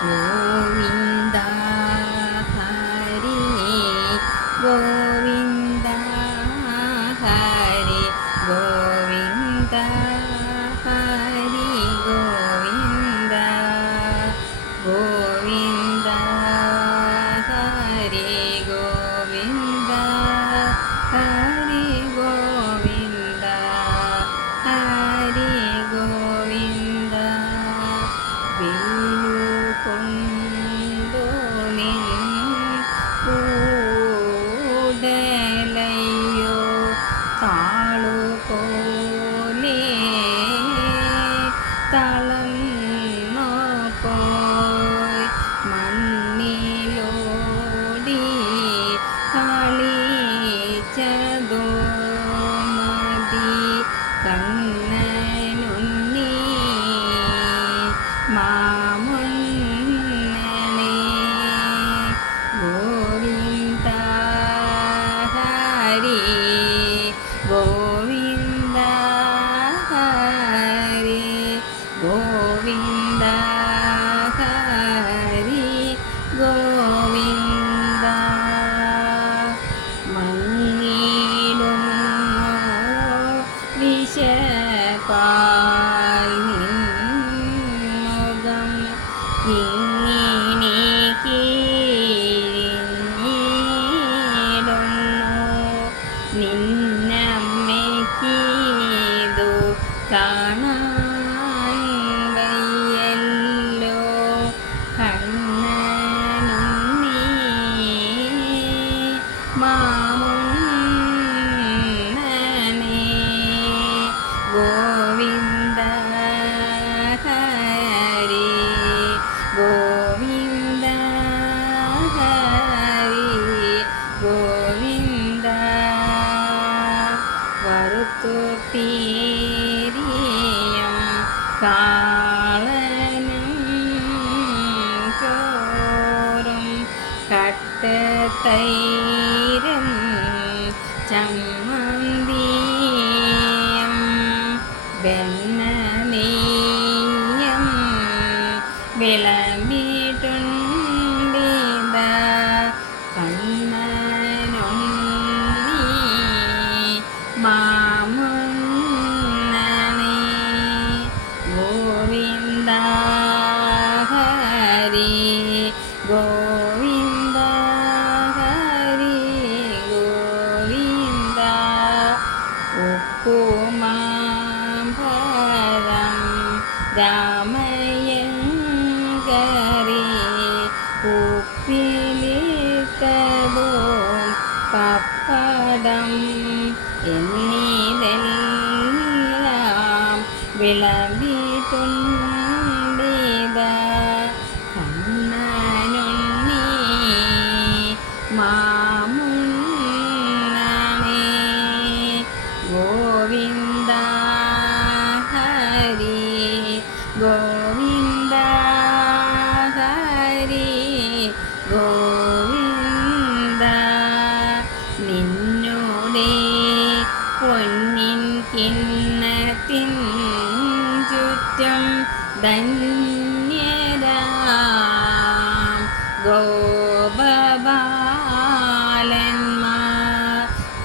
Oh. കാണാം തൈരം ചം രാമയങ്കരേ ഉപ്പിലിട്ടതോ പപ്പടം എന്നീതെല്ലാം വിളമ്പിട്ടുണ്ടിത കണ്ണനുണ്ണി മാമുണ്ണമേ ഗോവിന്ദ നിത്യം ധന്യരാ. ഗോപബാലന്മാർ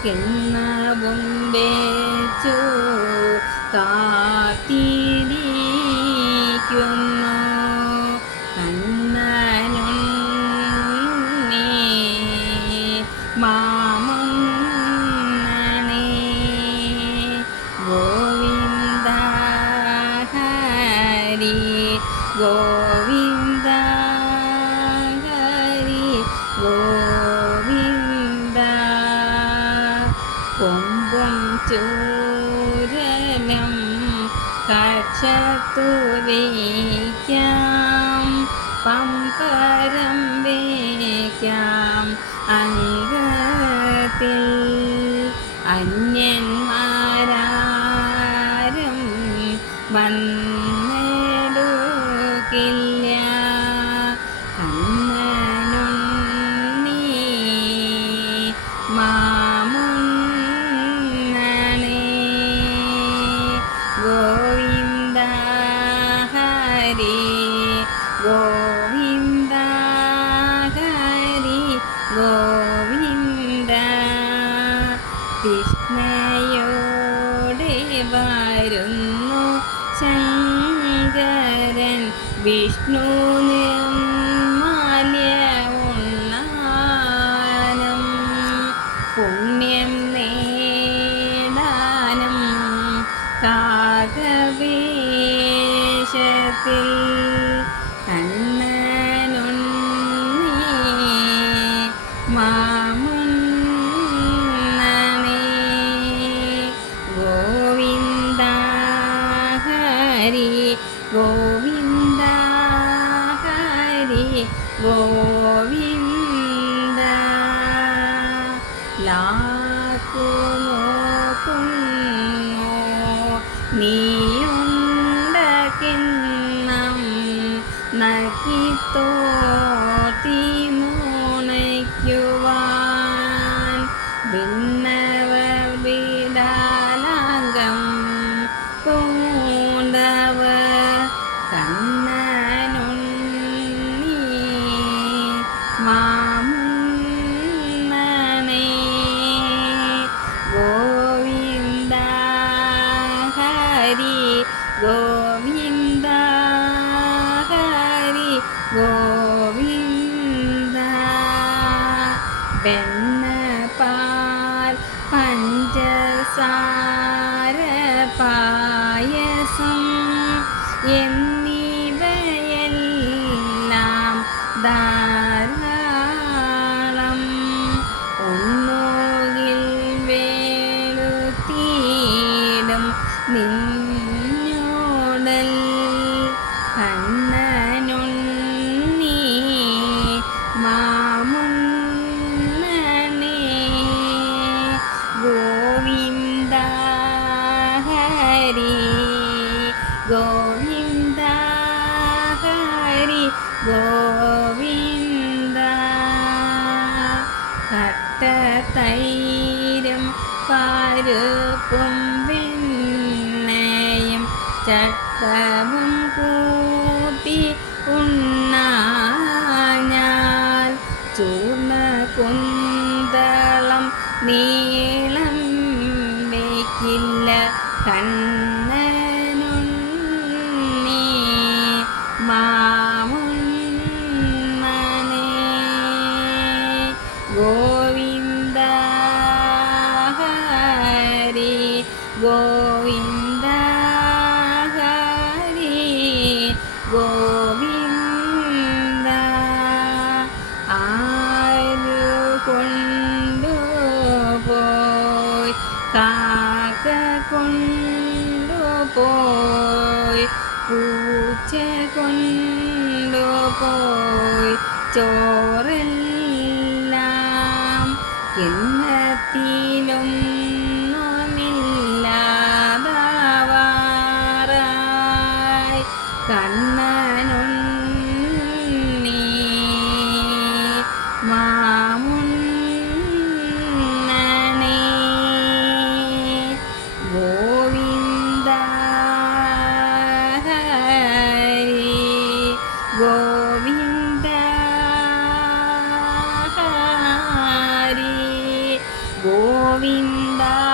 കിണ്ണവും വേച്ചു കാ അർപ്പിക്കാം അംഗത്തിൽ അന്യൻ വിഷ്ണയോടെ വരുന്നു ശങ്കരൻ. വിഷ്ണു നിർമാല്യ ഉണ്ണാനം പുണ്യം നേടാനം കാകവേശത്തിൽ நகித்தோ தீமோனைக்குவான் விண்ணவர் விடாலங்கம் பூண்டவர் கண்ணனுண்ணி மாமு been சட்டாமும் கூட ചോറില്ല govinda.